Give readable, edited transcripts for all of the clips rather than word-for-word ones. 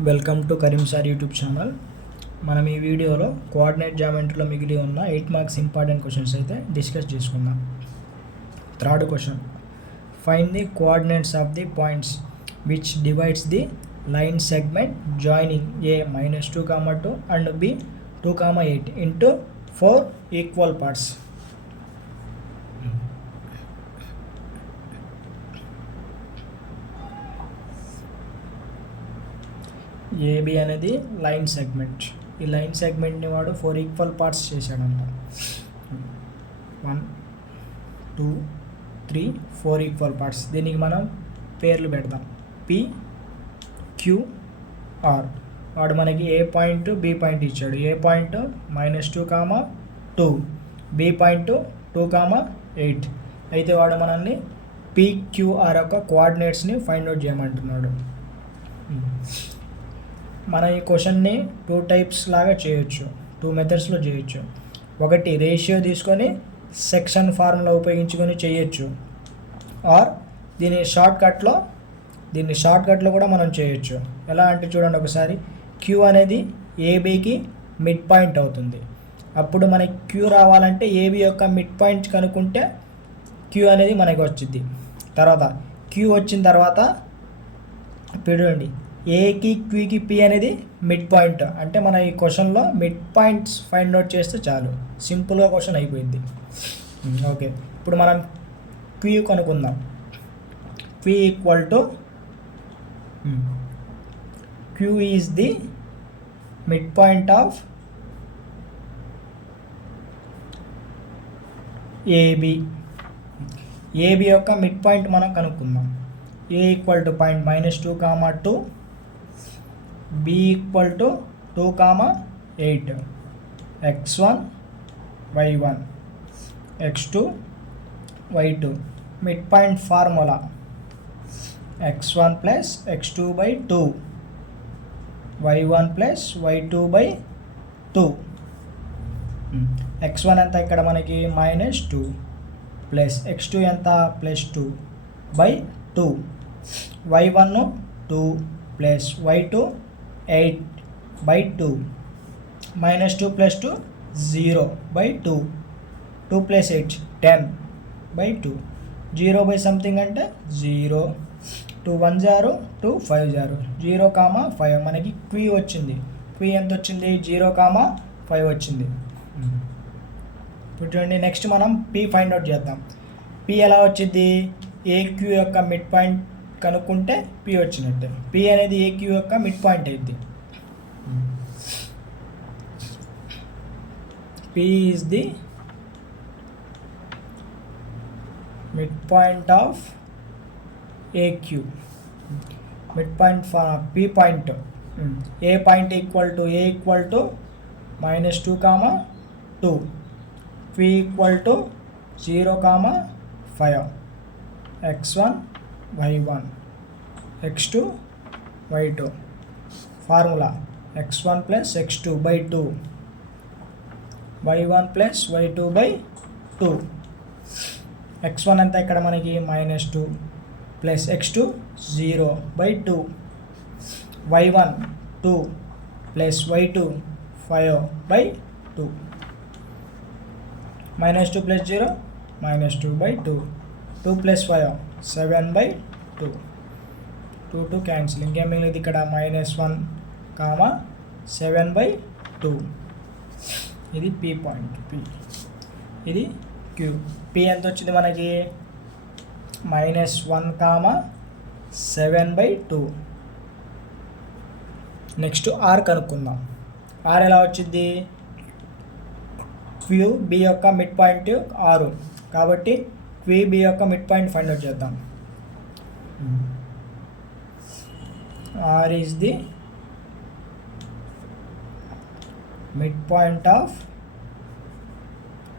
Welcome to Karim sir YouTube channel. మనం ఈ వీడియోలో కోఆర్డినేట్ జామెట్రీలో మిగిలి ఉన్న 8 మార్క్స్ ఇంపార్టెంట్ క్వశ్చన్స్ అయితే డిస్కస్ చేసుకుందాం. Third question, find the coordinates of the points which divides the line segment joining A -2, and B 2, 8 into 4 equal parts. A B అనేది line segment. ఈ లైన్ సెగ్మెంట్ని వాడు 4 ఈక్వల్ పార్ట్స్ చేశాడంట. 1 2 3 4 ఈక్వల్ పార్ట్స్. దీనికి మనం పేర్లు పెడదాం. P Q R. వాడు మనకి ఏ పాయింట్ బి పాయింట్ ఇచ్చాడు. ఏ పాయింట్ -2, 2, బి పాయింట్ 2, 8. అయితే వాడు మనల్ని PQR యొక్క కోఆర్డినేట్స్ని ఫైండ్ అవుట్ చేయమంటున్నాడు. మన ఈ క్వశ్చన్ని 2 టైప్స్ లాగా చేయొచ్చు, 2 మెథడ్స్లో చేయొచ్చు. ఒకటి రేషియో తీసుకొని సెక్షన్ ఫార్ములా ఉపయోగించుకొని చేయొచ్చు, ఆర్ దీన్ని షార్ట్కట్లో కూడా మనం చేయొచ్చు. ఎలా అంటే చూడండి ఒకసారి, క్యూ అనేది ఏబీకి మిడ్ పాయింట్ అవుతుంది. అప్పుడు మనకి క్యూ రావాలంటే ఏబీ యొక్క మిడ్ పాయింట్ కనుక్కుంటే క్యూ అనేది మనకి వచ్చింది. తర్వాత క్యూ వచ్చిన తర్వాత చూడండి, ఏకి క్యూకి పి అనేది మిడ్ పాయింట్. అంటే మన ఈ క్వశ్చన్లో మిడ్ పాయింట్స్ ఫైండ్ అవుట్ చేస్తే చాలు, సింపుల్గా క్వశ్చన్ అయిపోయింది. ఓకే, ఇప్పుడు మనం క్యూ కనుక్కుందాం. Q equal to Q is the mid point of AB. AB యొక్క మిడ్ పాయింట్ మనం కనుక్కుందాం. A equal to point -2, 2, B equal to 2, 8, x1 y1 x2 y2. Mid point formula x1 plus x2/2 y1 plus y2/2. x1 ఎంత ఇక్కడ మనకి -2 plus x2 ఎంత +2/2, y1 2 plus y2 8/2, -2 + 2 0/2, 2 + 8 10/2, 0/something అంటే 0, 2 1 0, 2 5 0, 0, 5. మనకి queue వచ్చింది. క్యూ ఎంత వచ్చింది? 0, 5 వచ్చింది. ఇప్పుడు చూడండి, నెక్స్ట్ మనం పి ఫైండ్ అవుట్ చేద్దాం. పి ఎలా వచ్చింది? ఏక్యూ యొక్క మిడ్ పాయింట్ కనుక్కుంటే పి వచ్చినట్టే. పి అనేది ఏక్యూ యొక్క మిడ్ పాయింట్ అయింది. P is the mid point of AQ. Mid point P point. A point equal to A equal to -2, 2, P equal to 0, 5, x1 y1 x2 y2. Formula x1 plus x2/2 y1 plus y2/2. x1 అంతా ఇక్కడ మనకి -2 plus x2 0/2, y1 2 plus y2 5/2, -2 plus 0 -2/2, 2 + 5 7/2, 2 cancel. ఇంకేం మిగిలింది ఇక్కడ? -1, 7/2. ఇది P point. P ఇది queue. P ఎంత వచ్చింది మనకి? -1, 7/2. నెక్స్ట్ ఆర్ కనుక్కుందాం. ఆర్ ఎలా వచ్చింది? క్యూ బి యొక్క మిడ్ పాయింట్ 6, కాబట్టి క్యూ బి యొక్క మిడ్ పాయింట్ ఫైండ్ అవుట్ చేద్దాం. R is the mid point of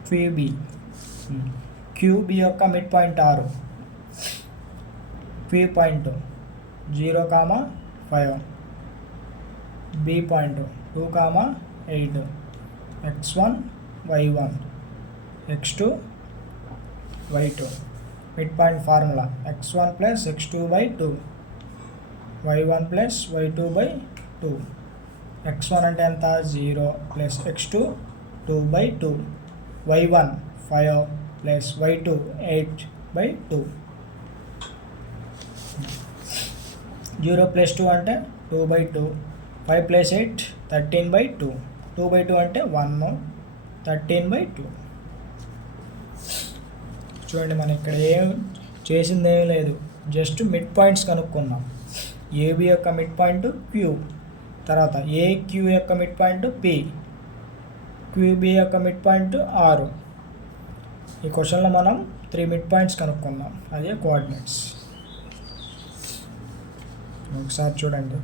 Q B. Q B యొక్క mid point 6, Q point 0, 5, B point 2, 8, x1 y1 x2 y2. Mid point formula x1 plus x2/2 y1 plus y2/2. 2. x1 అంటే ఎంత 0 plus x2 2/2. y1 5 plus y2 8/2. 0 plus 2 అంటే 2/2. 5 plus 8 13/2. 2/2 అంటే 1 13/2. చూడండి మనం ఇక్కడ ఏం చేసింది ఏమీ లేదు, జస్ట్ మిడ్ పాయింట్స్ కనుక్కున్నాం. ఏబి యొక్క మిడ్ పాయింట్ క్యూ, తర్వాత ఏక్యూ యొక్క మిడ్ పాయింట్ పి, క్యూబి యొక్క మిడ్ పాయింట్ 6. ఈ క్వశ్చన్లో మనం 3 మిడ్ పాయింట్స్ కనుక్కున్నాం, అదే కోఆర్డినేట్స్. ఒకసారి చూడండి.